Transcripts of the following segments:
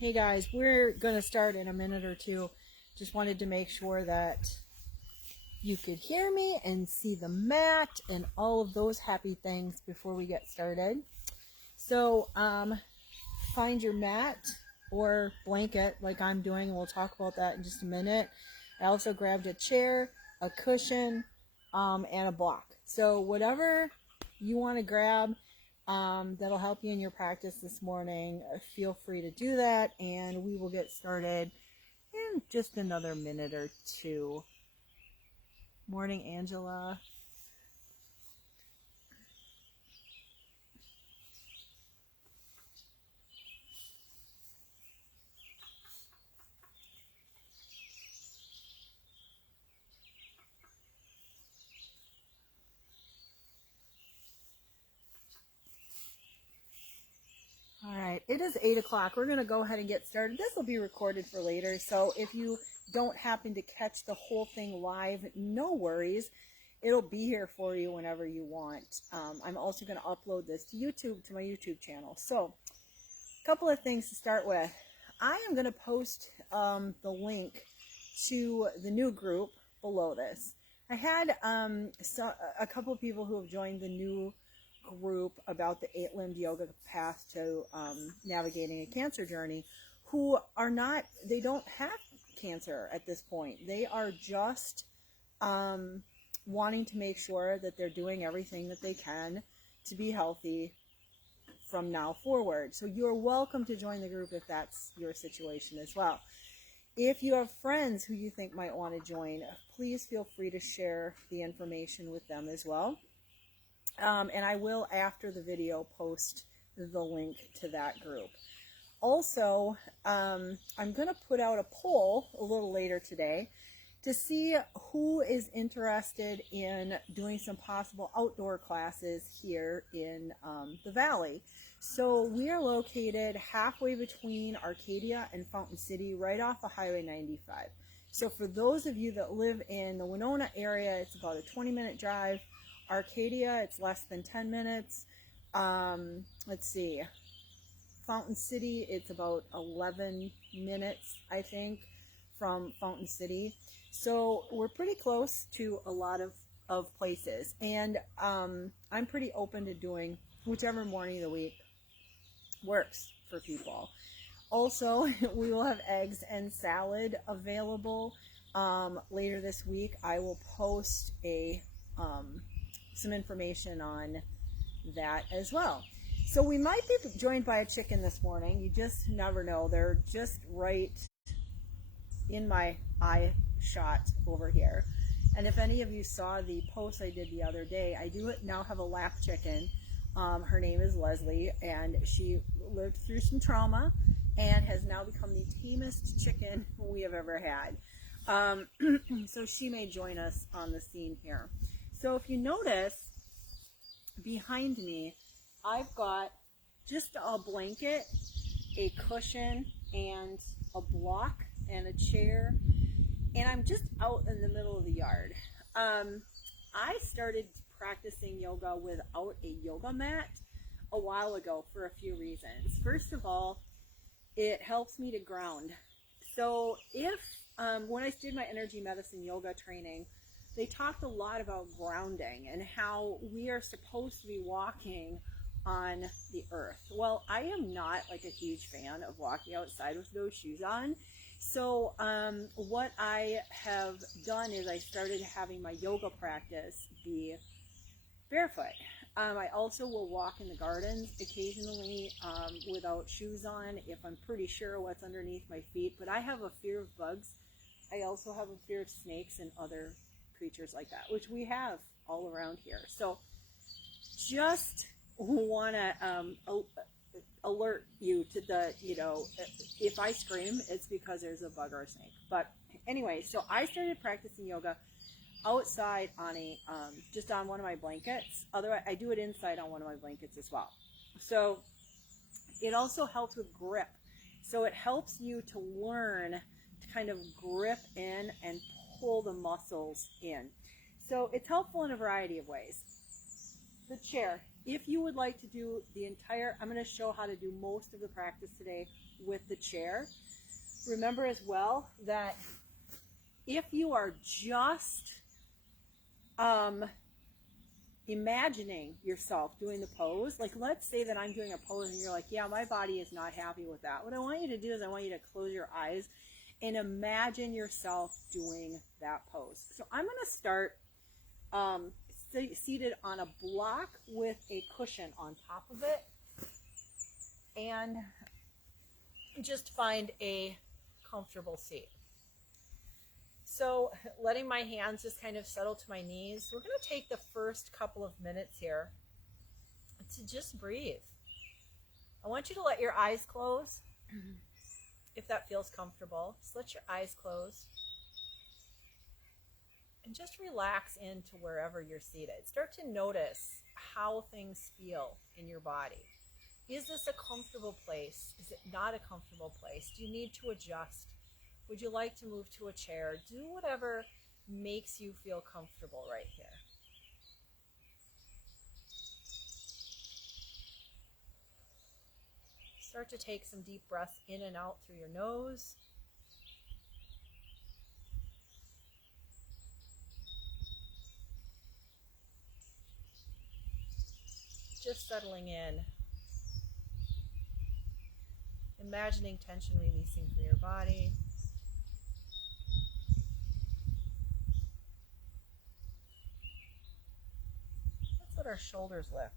Hey guys, we're going to start in a minute or two. Just wanted to make sure that you could hear me and see the mat and all of those happy things before we get started. So find your mat or blanket like I'm doing, and we'll talk about that in just a minute. I also grabbed a chair, a cushion, and a block. So whatever you want to grab that'll help you in your practice this morning, feel free to do that, and we will get started in just another minute or two. Morning, Angela. All right, it is 8 o'clock. We're going to go ahead and get started. This will be recorded for later, so if you don't happen to catch the whole thing live, no worries. It'll be here for you whenever you want. I'm also going to upload this to YouTube, to my YouTube channel. So, a couple of things to start with. I am going to post the link to the new group below this. I had a couple of people who have joined the new group about the 8-limbed yoga path to navigating a cancer journey who are not, they don't have cancer at this point. They are just wanting to make sure that they're doing everything that they can to be healthy from now forward. So you're welcome to join the group if that's your situation as well. If you have friends who you think might want to join, please feel free to share the information with them as well. And I will, after the video, post the link to that group. Also, I'm going to put out a poll a little later today to see who is interested in doing some possible outdoor classes here in the Valley. So we are located halfway between Arcadia and Fountain City, right off of Highway 95. So for those of you that live in the Winona area, it's about a 20-minute drive. Arcadia, it's less than 10 minutes. Let's see. Fountain City, it's about 11 minutes, I think, from Fountain City. So we're pretty close to a lot of places. And I'm pretty open to doing whichever morning of the week works for people. Also, we will have eggs and salad available later this week. I will post some information on that as well. So we might be joined by a chicken this morning. You just never know. They're just right in my eye shot over here. And if any of you saw the post I did the other day, I do now have a lap chicken. Her name is Leslie, and she lived through some trauma and has now become the tamest chicken we have ever had. So she may join us on the scene here. So if you notice, behind me, I've got just a blanket, a cushion, and a block, and a chair, and I'm just out in the middle of the yard. I started practicing yoga without a yoga mat a while ago for a few reasons. First of all, it helps me to ground. So when I did my energy medicine yoga training, they talked a lot about grounding and how we are supposed to be walking on the earth. Well, I am not like a huge fan of walking outside with no shoes on. So what I have done is I started having my yoga practice be barefoot. I also will walk in the gardens occasionally without shoes on if I'm pretty sure what's underneath my feet. But I have a fear of bugs. I also have a fear of snakes and other creatures like that, which we have all around here. So just want to alert you to the, if I scream, it's because there's a bug or a snake. But anyway, so I started practicing yoga outside on just on one of my blankets. Otherwise, I do it inside on one of my blankets as well. So it also helps with grip. So it helps you to learn to kind of grip in and pull the muscles in. So it's helpful in a variety of ways. The chair. If you would like to do the entire, I'm going to show how to do most of the practice today with the chair. Remember as well that if you are just imagining yourself doing the pose, like let's say that I'm doing a pose and you're like, yeah, my body is not happy with that. What I want you to do is I want you to close your eyes and imagine yourself doing that pose. So I'm going to start seated on a block with a cushion on top of it, and just find a comfortable seat. So letting my hands just kind of settle to my knees, we're going to take the first couple of minutes here to just breathe. I want you to let your eyes close if that feels comfortable. Just let your eyes close and just relax into wherever you're seated. Start to notice how things feel in your body. Is this a comfortable place? Is it not a comfortable place? Do you need to adjust? Would you like to move to a chair? Do whatever makes you feel comfortable right here. Start to take some deep breaths in and out through your nose. Just settling in. Imagining tension releasing through your body. Let's let our shoulders lift.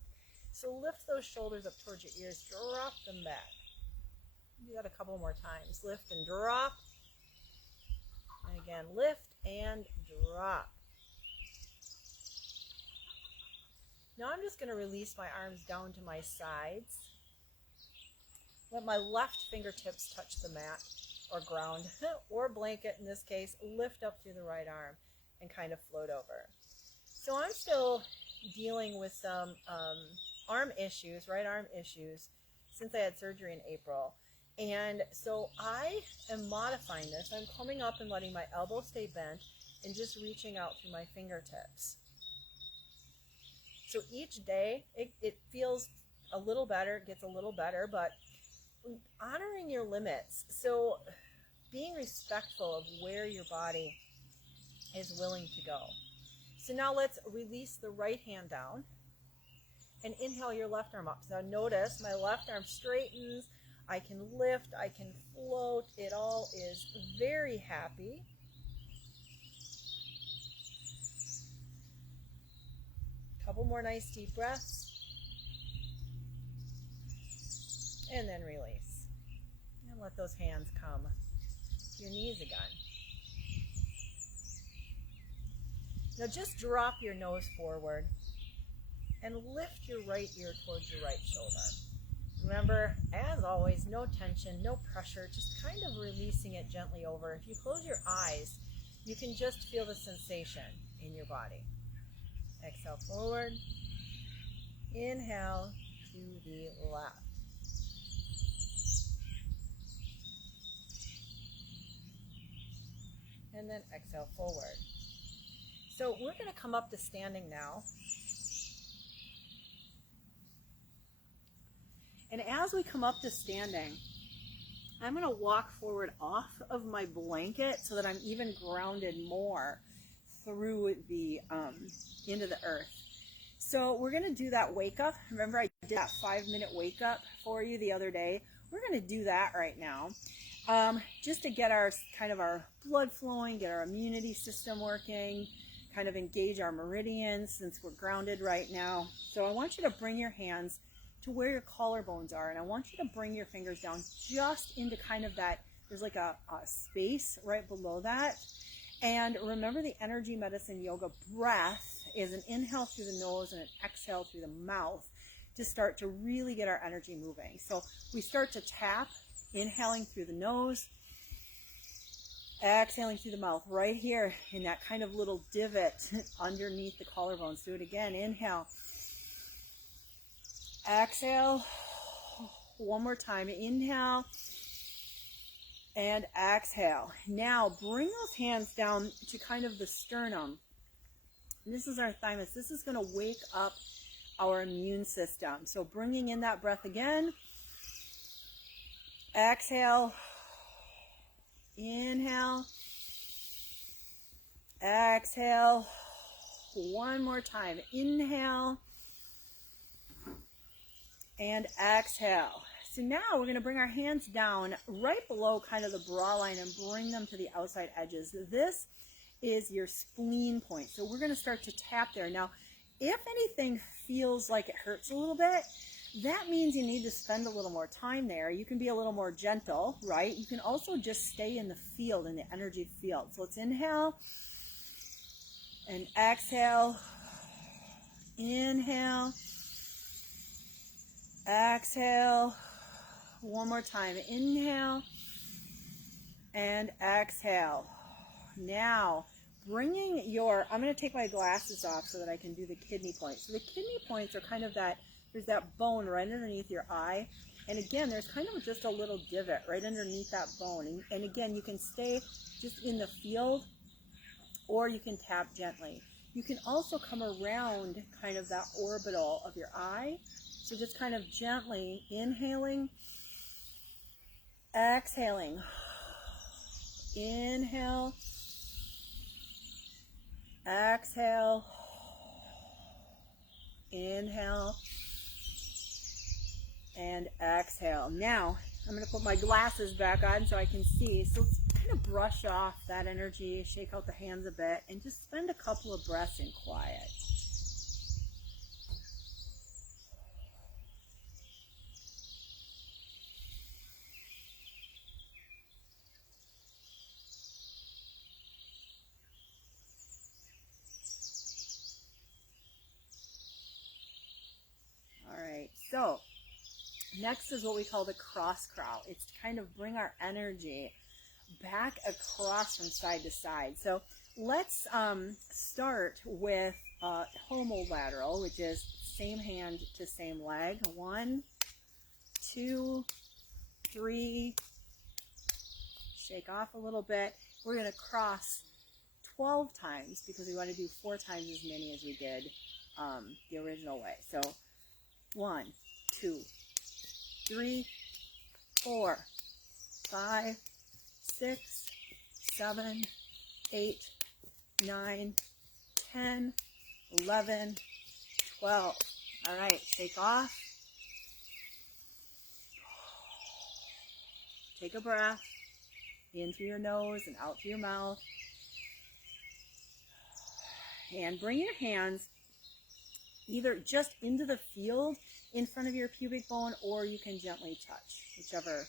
So lift those shoulders up towards your ears, drop them back. Do that a couple more times. Lift and drop. And again, lift and drop. Now I'm just going to release my arms down to my sides. Let my left fingertips touch the mat or ground or blanket in this case. Lift up through the right arm and kind of float over. So I'm still dealing with some arm issues, right arm issues, since I had surgery in April. And so I am modifying this. I'm coming up and letting my elbow stay bent and just reaching out through my fingertips. So each day it feels a little better, it gets a little better, but honoring your limits. So being respectful of where your body is willing to go. So now let's release the right hand down and inhale your left arm up. So now notice my left arm straightens. I can lift, I can float. It all is very happy. Couple more nice deep breaths. And then release. And let those hands come to your knees again. Now just drop your nose forward and lift your right ear towards your right shoulder. Remember, as always, no tension, no pressure, just kind of releasing it gently over. If you close your eyes, you can just feel the sensation in your body. Exhale forward. Inhale to the left. And then exhale forward. So we're going to come up to standing now. And as we come up to standing, I'm going to walk forward off of my blanket so that I'm even grounded more through the into the earth. So we're going to do that wake up. Remember I did that 5-minute wake up for you the other day. We're going to do that right now. Just to get our kind of our blood flowing, get our immunity system working, kind of engage our meridians since we're grounded right now. So I want you to bring your hands to where your collarbones are, and I want you to bring your fingers down just into kind of that, there's like a space right below that. And remember, the energy medicine yoga breath is an inhale through the nose and an exhale through the mouth to start to really get our energy moving. So we start to tap, inhaling through the nose, exhaling through the mouth, right here in that kind of little divot underneath the collarbones. Do it again. Inhale. Exhale. One more time. Inhale. And exhale. Now bring those hands down to kind of the sternum. This is our thymus. This is going to wake up our immune system. So bringing in that breath again. Exhale. Inhale. Exhale. One more time. Inhale. And exhale. So now we're going to bring our hands down right below kind of the bra line and bring them to the outside edges. This is your spleen point. So we're going to start to tap there. Now, if anything feels like it hurts a little bit, that means you need to spend a little more time there. You can be a little more gentle, right? You can also just stay in the field, in the energy field. So let's inhale and exhale. Inhale. Exhale. One more time. Inhale and exhale. Now, bringing your, I'm going to take my glasses off so that I can do the kidney points. So the kidney points are kind of that, there's that bone right underneath your eye. And again, there's kind of just a little divot right underneath that bone. And again, you can stay just in the field or you can tap gently. You can also come around kind of that orbital of your eye. So just kind of gently inhaling, exhaling. Inhale, exhale, inhale, and exhale. Now, I'm going to put my glasses back on so I can see. So let's kind of brush off that energy, shake out the hands a bit, and just spend a couple of breaths in quiet. So next is what we call the cross crawl. It's to kind of bring our energy back across from side to side. So let's start with homolateral, which is same hand to same leg. 1, 2, 3. Shake off a little bit. We're going to cross 12 times because we want to do 4 times as many as we did the original way. So 1, 2, 3, 4, 5, 6, 7, 8, 9, 10, 11, 12. All right, shake off. Take a breath in through your nose and out through your mouth. And bring your hands either just into the field in front of your pubic bone, or you can gently touch, whichever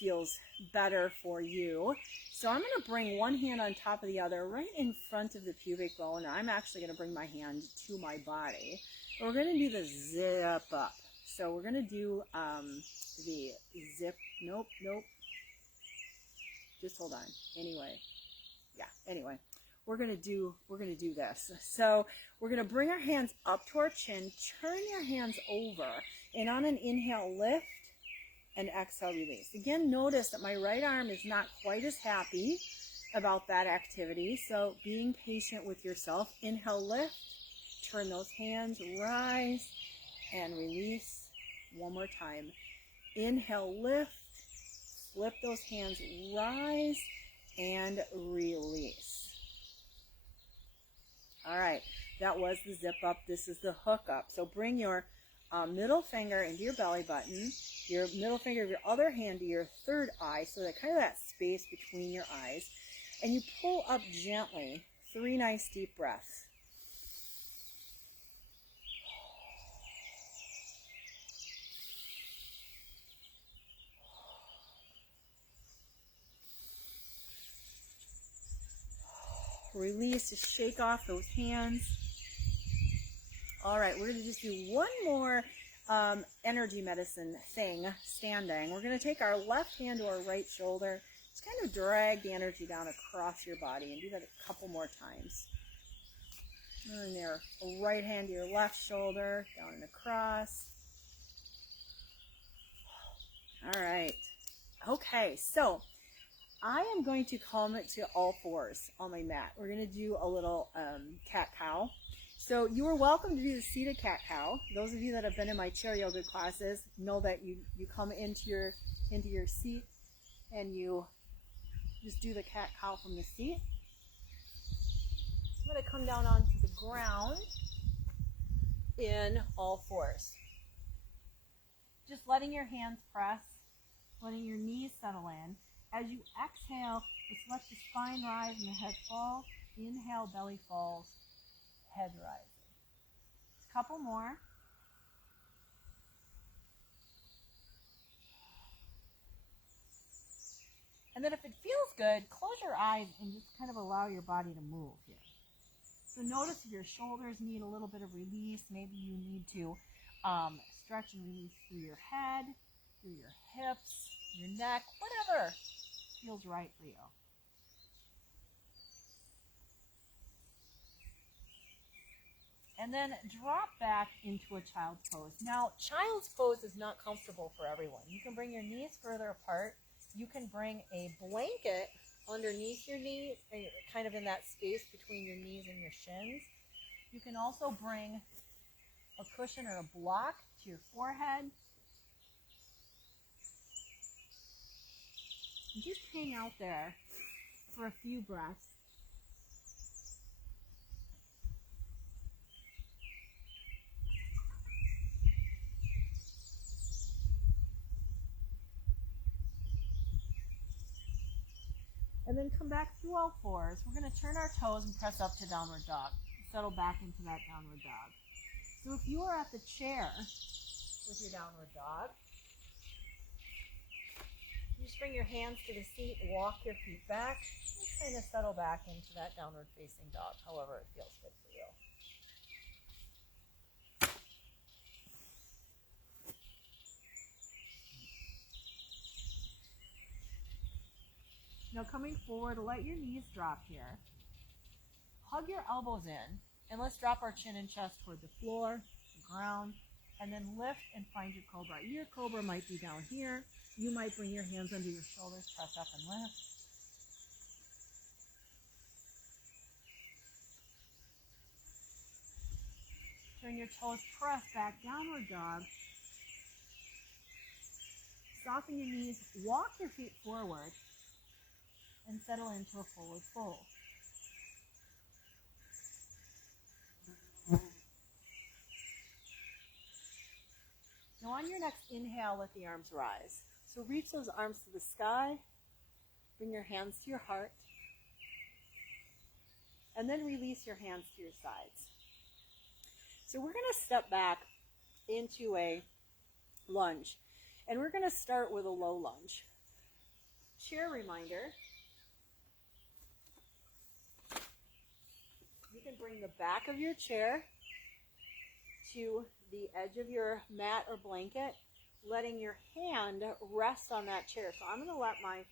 feels better for you. So I'm going to bring one hand on top of the other right in front of the pubic bone. I'm actually going to bring my hand to my body. We're going to do the zip up. So we're going to do the zip. Nope. Just hold on. Anyway. We're gonna do this. So we're gonna bring our hands up to our chin, turn your hands over, and on an inhale, lift, and exhale, release. Again, notice that my right arm is not quite as happy about that activity, so being patient with yourself. Inhale, lift, turn those hands, rise, and release. One more time. Inhale, lift, flip those hands, rise, and release. All right, that was the zip up. This is the hook up. So bring your middle finger into your belly button, your middle finger of your other hand to your third eye, so that kind of that space between your eyes, and you pull up gently. 3 nice deep breaths. Release, just shake off those hands. All right, we're going to just do one more energy medicine thing, standing. We're going to take our left hand to our right shoulder, just kind of drag the energy down across your body, and do that a couple more times. And your right hand to your left shoulder, down and across. All right. Okay, so I am going to come to all fours on my mat. We're going to do a little cat-cow. So you are welcome to do the seated cat-cow. Those of you that have been in my chair yoga classes know that you come into your into your seat, and you just do the cat-cow from the seat. I'm going to come down onto the ground in all fours. Just letting your hands press, letting your knees settle in. As you exhale, just let the spine rise and the head fall. Inhale, belly falls, head rises. Just a couple more. And then if it feels good, close your eyes and just kind of allow your body to move here. So notice if your shoulders need a little bit of release. Maybe you need to stretch and release through your head, through your hips, your neck, whatever feels right for you. And then drop back into a child's pose. Now, child's pose is not comfortable for everyone. You can bring your knees further apart. You can bring a blanket underneath your knees, kind of in that space between your knees and your shins. You can also bring a cushion or a block to your forehead. And just hang out there for a few breaths. And then come back through all fours. We're going to turn our toes and press up to downward dog. Settle back into that downward dog. So if you are at the chair with your downward dog, you just bring your hands to the seat, walk your feet back, and kind of settle back into that downward facing dog, however it feels good for you. Now coming forward, let your knees drop here. Hug your elbows in, and let's drop our chin and chest toward the floor, the ground, and then lift and find your cobra. Your cobra might be down here. You might bring your hands under your shoulders, press up and lift. Turn your toes, press back, downward dog. Soften your knees, walk your feet forward, and settle into a forward fold. Now on your next inhale, let the arms rise. So reach those arms to the sky, bring your hands to your heart, and then release your hands to your sides. So we're going to step back into a lunge, and we're going to start with a low lunge. Chair reminder. You can bring the back of your chair to the edge of your mat or blanket, letting your hand rest on that chair. So I'm going to let my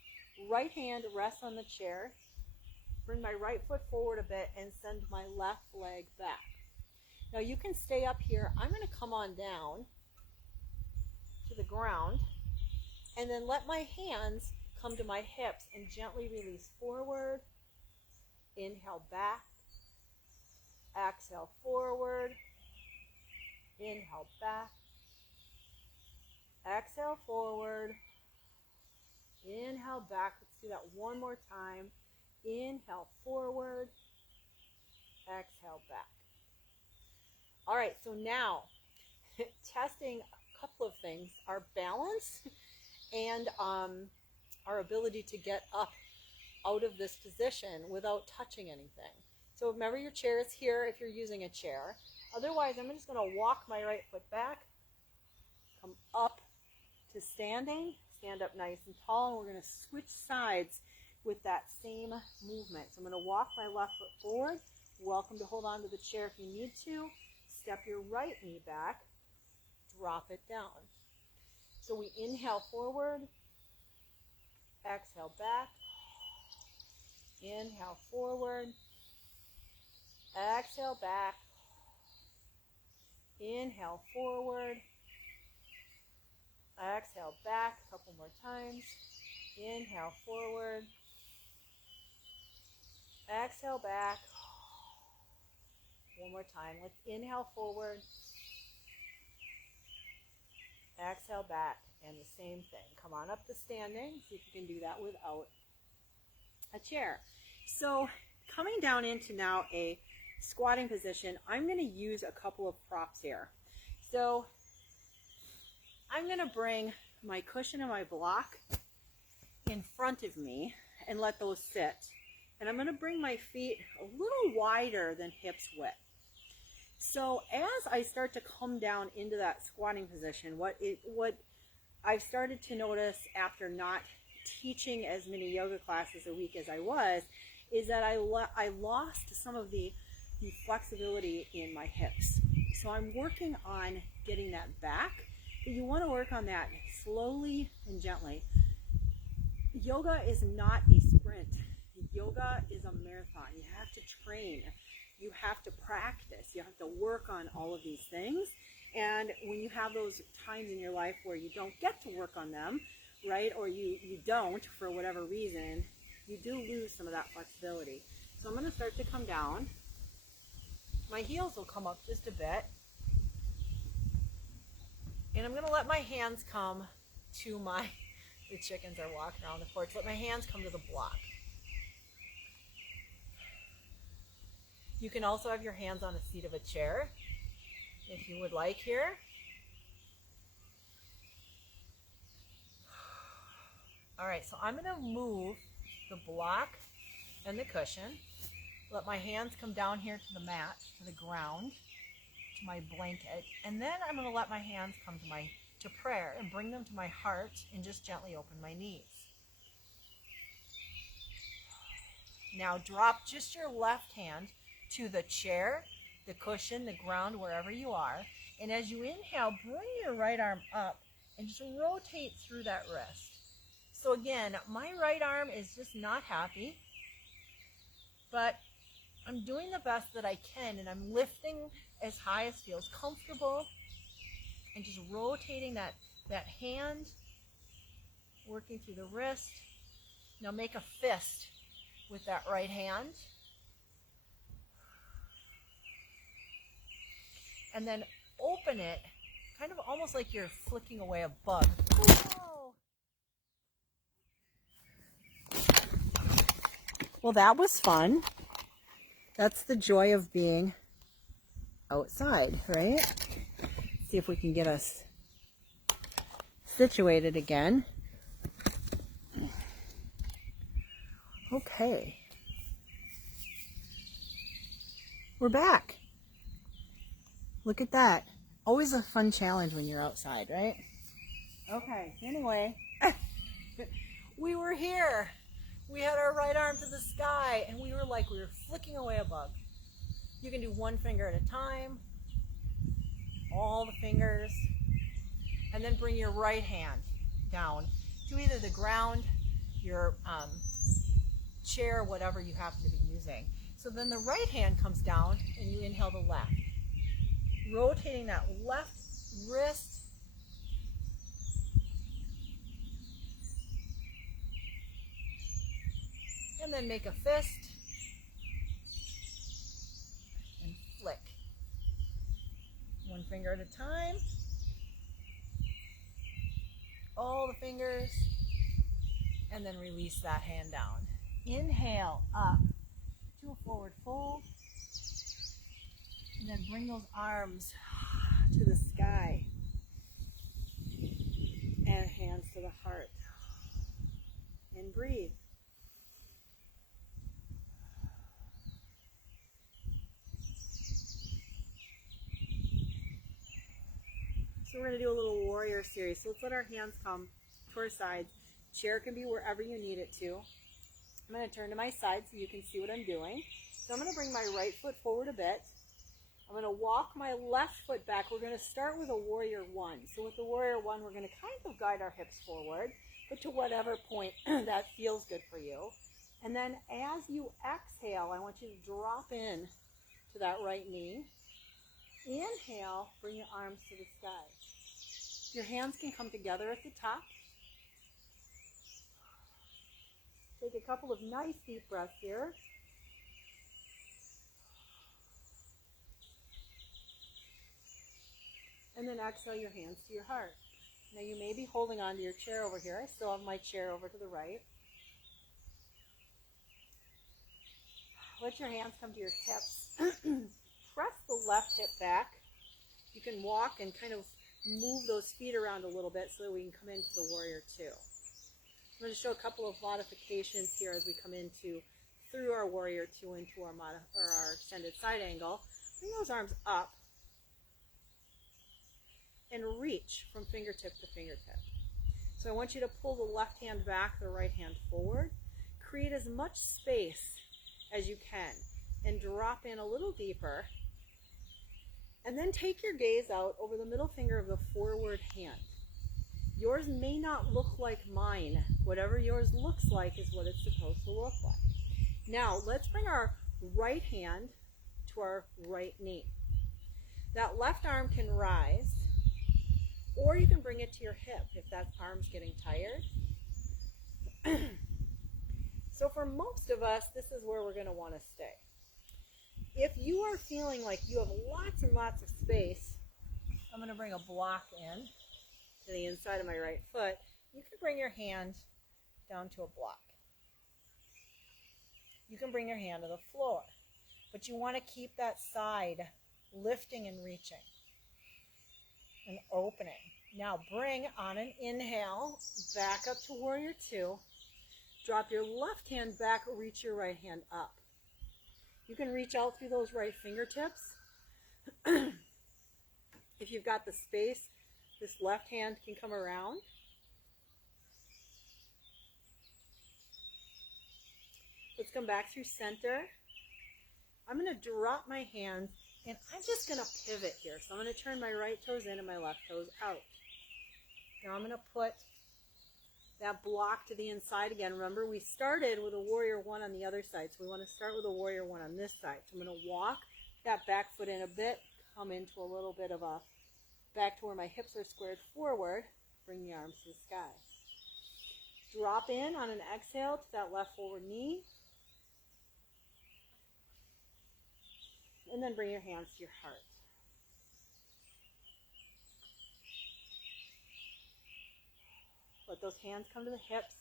right hand rest on the chair, bring my right foot forward a bit, and send my left leg back. Now you can stay up here. I'm going to come on down to the ground, and then let my hands come to my hips and gently release forward. Inhale back. Exhale forward. Inhale back. Exhale forward. Inhale back. Let's do that one more time. Inhale forward. Exhale back. All right, so now testing a couple of things, our balance and our ability to get up out of this position without touching anything. So remember, your chair is here if you're using a chair. Otherwise, I'm just going to walk my right foot back, come up to standing, stand up nice and tall, and we're going to switch sides with that same movement. So I'm going to walk my left foot forward. Welcome to hold on to the chair if you need to. Step your right knee back, drop it down. So we inhale forward, exhale back, inhale forward, exhale back, inhale forward, exhale back, a couple more times, inhale forward, exhale back, one more time. Let's inhale forward, exhale back, And the same thing. Come on up to standing. See if you can do that without a chair. So coming down into now a squatting position, I'm going to use a couple of props here. So I'm going to bring my cushion and my block in front of me and let those sit. And I'm going to bring my feet a little wider than hips width. So as I start to come down into that squatting position, what I've started to notice after not teaching as many yoga classes a week as I was, is that I lost some of the flexibility in my hips. So I'm working on getting that back, but you want to work on that slowly and gently. Yoga is not a sprint. Yoga is a marathon. You have to train. You have to practice. You have to work on all of these things. And when you have those times in your life where you don't get to work on them, right, or you don't for whatever reason, you do lose some of that flexibility. So I'm going to start to come down. My heels will come up just a bit. And I'm going to let my hands come to the chickens are walking around the porch. Let my hands come to the block. You can also have your hands on the seat of a chair if you would like here. All right, so I'm going to move the block and the cushion. Let my hands come down here to the mat, to the ground, to my blanket, and then I'm going to let my hands come to prayer and bring them to my heart and just gently open my knees. Now drop just your left hand to the chair, the cushion, the ground, wherever you are. And as you inhale, bring your right arm up and just rotate through that wrist. So again, my right arm is just not happy, but I'm doing the best that I can, and I'm lifting as high as feels comfortable and just rotating that hand, working through the wrist. Now make a fist with that right hand. And then open it, kind of almost like you're flicking away a bug. Whoa. Well, that was fun. That's the joy of being outside, right? See if we can get us situated again. Okay. We're back. Look at that. Always a fun challenge when you're outside, right? Okay, anyway, we were here. We had our right arm to the sky, and we were flicking away a bug. You can do one finger at a time, all the fingers, and then bring your right hand down to either the ground, your chair, whatever you happen to be using. So then the right hand comes down, and you inhale the left. Rotating that left wrist. And then make a fist. And flick. One finger at a time. All the fingers. And then release that hand down. Inhale up to a forward fold. And then bring those arms to the sky and hands to the heart. And breathe. So we're going to do a little warrior series. So let's let our hands come to our sides. Chair can be wherever you need it to. I'm going to turn to my side so you can see what I'm doing. So I'm going to bring my right foot forward a bit. I'm going to walk my left foot back. We're going to start with a warrior one. So with the warrior one, we're going to kind of guide our hips forward, but to whatever point that feels good for you. And then as you exhale, I want you to drop in to that right knee. Inhale, bring your arms to the sky. Your hands can come together at the top. Take a couple of nice deep breaths here. And then exhale your hands to your heart. Now you may be holding on to your chair over here. I still have my chair over to the right. Let your hands come to your hips. Press the left hip back. You can walk and kind of move those feet around a little bit so that we can come into the warrior two. I'm going to show a couple of modifications here as we come through our warrior two into our extended side angle. Bring those arms up and reach from fingertip to fingertip. So I want you to pull the left hand back, the right hand forward. Create as much space as you can and drop in a little deeper. And then take your gaze out over the middle finger of the forward hand. Yours may not look like mine. Whatever yours looks like is what it's supposed to look like. Now, let's bring our right hand to our right knee. That left arm can rise, or you can bring it to your hip if that arm's getting tired. So for most of us, this is where we're going to want to stay. If you are feeling like you have lots and lots of space, I'm going to bring a block in to the inside of my right foot. You can bring your hand down to a block. You can bring your hand to the floor, but you want to keep that side lifting and reaching and opening. Now bring on an inhale back up to warrior two. Drop your left hand back, reach your right hand up. You can reach out through those right fingertips. If you've got the space, this left hand can come around. Let's come back through center. I'm going to drop my hands and I'm just going to pivot here. So I'm going to turn my right toes in and my left toes out. Now I'm going to put that block to the inside again. Remember, we started with a warrior one on the other side, so we want to start with a warrior one on this side. So I'm going to walk that back foot in a bit, come into a little bit of a back to where my hips are squared forward, bring the arms to the sky. Drop in on an exhale to that left forward knee, and then bring your hands to your heart. Let those hands come to the hips.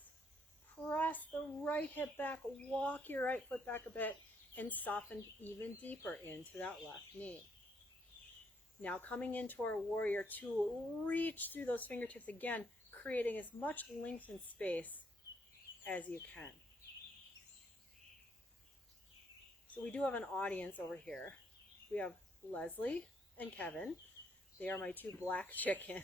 Press the right hip back. Walk your right foot back a bit and soften even deeper into that left knee. Now coming into our warrior two, reach through those fingertips again, creating as much length and space as you can. So we do have an audience over here. We have Leslie and Kevin. They are my two black chickens.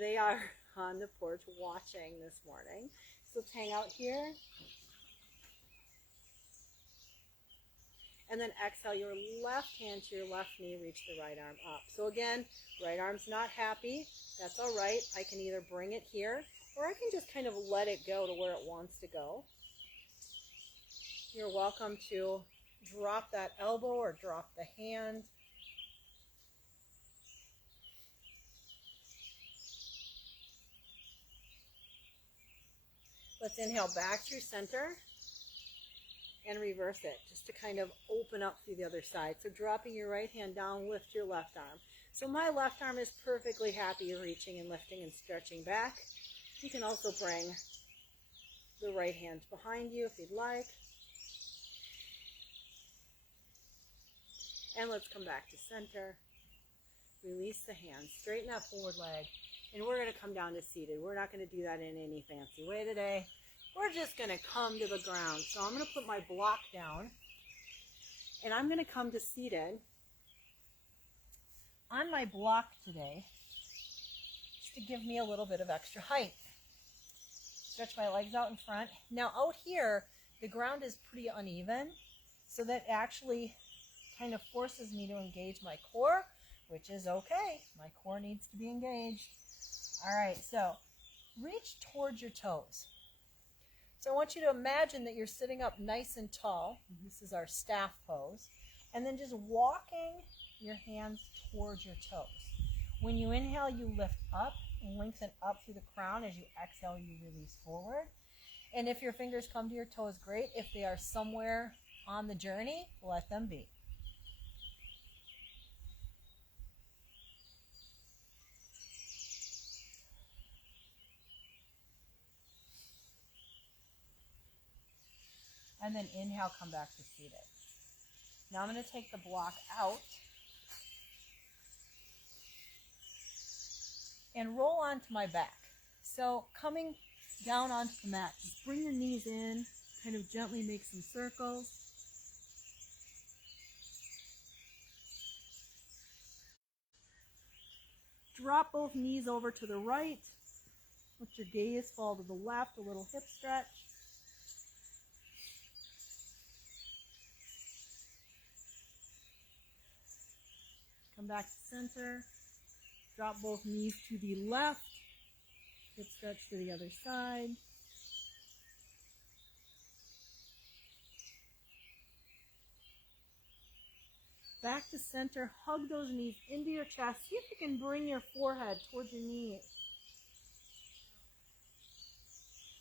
They are on the porch watching this morning. So let's hang out here. And then exhale your left hand to your left knee, reach the right arm up. So again, right arm's not happy. That's all right. I can either bring it here or I can just kind of let it go to where it wants to go. You're welcome to drop that elbow or drop the hand. Let's inhale back through center and reverse it just to kind of open up through the other side. So dropping your right hand down, lift your left arm. So my left arm is perfectly happy reaching and lifting and stretching back. You can also bring the right hand behind you if you'd like. And let's come back to center. Release the hands, straighten that forward leg. And we're going to come down to seated. We're not going to do that in any fancy way today. We're just going to come to the ground. So I'm going to put my block down. And I'm going to come to seated on my block today, just to give me a little bit of extra height. Stretch my legs out in front. Now out here, the ground is pretty uneven. So that actually kind of forces me to engage my core, which is okay. My core needs to be engaged. All right, so reach towards your toes. So I want you to imagine that you're sitting up nice and tall. This is our staff pose. And then just walking your hands towards your toes. When you inhale, you lift up and lengthen up through the crown. As you exhale, you release forward. And if your fingers come to your toes, great. If they are somewhere on the journey, let them be. And then inhale, come back to seated. Now I'm going to take the block out and roll onto my back. So coming down onto the mat, just bring your knees in, kind of gently make some circles. Drop both knees over to the right. Let your gaze fall to the left, a little hip stretch. Come back to center. Drop both knees to the left. Hip stretch to the other side. Back to center. Hug those knees into your chest. See if you can bring your forehead towards your knees.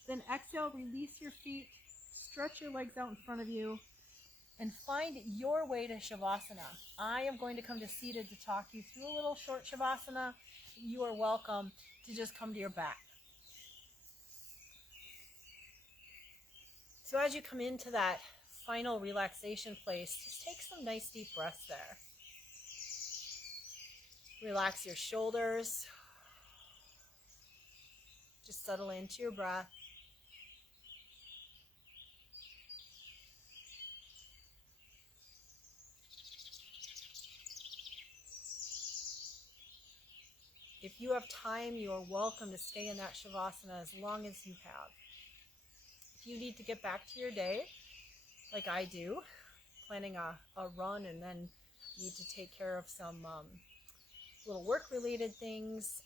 Then exhale, release your feet. Stretch your legs out in front of you. And find your way to Shavasana. I am going to come to seated to talk you through a little short Shavasana. You are welcome to just come to your back. So as you come into that final relaxation place, just take some nice deep breaths there. Relax your shoulders. Just settle into your breath. If you have time, you are welcome to stay in that Shavasana as long as you have. If you need to get back to your day, like I do, planning a run and then need to take care of some little work-related things,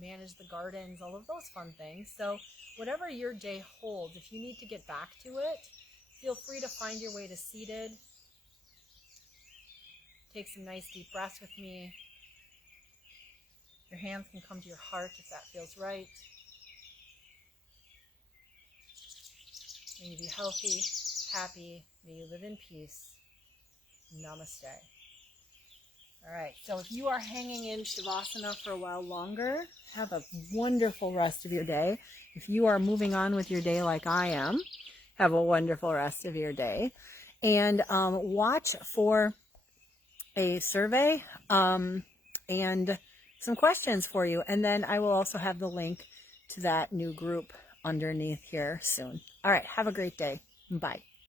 manage the gardens, all of those fun things. So whatever your day holds, if you need to get back to it, feel free to find your way to seated. Take some nice deep breaths with me. Your hands can come to your heart if that feels right. May you be healthy, happy. May you live in peace. Namaste. All right, so if you are hanging in Shavasana for a while longer, have a wonderful rest of your day. If you are moving on with your day like I am, have a wonderful rest of your day. And watch for a survey and some questions for you. And then I will also have the link to that new group underneath here soon. All right, have a great day. Bye.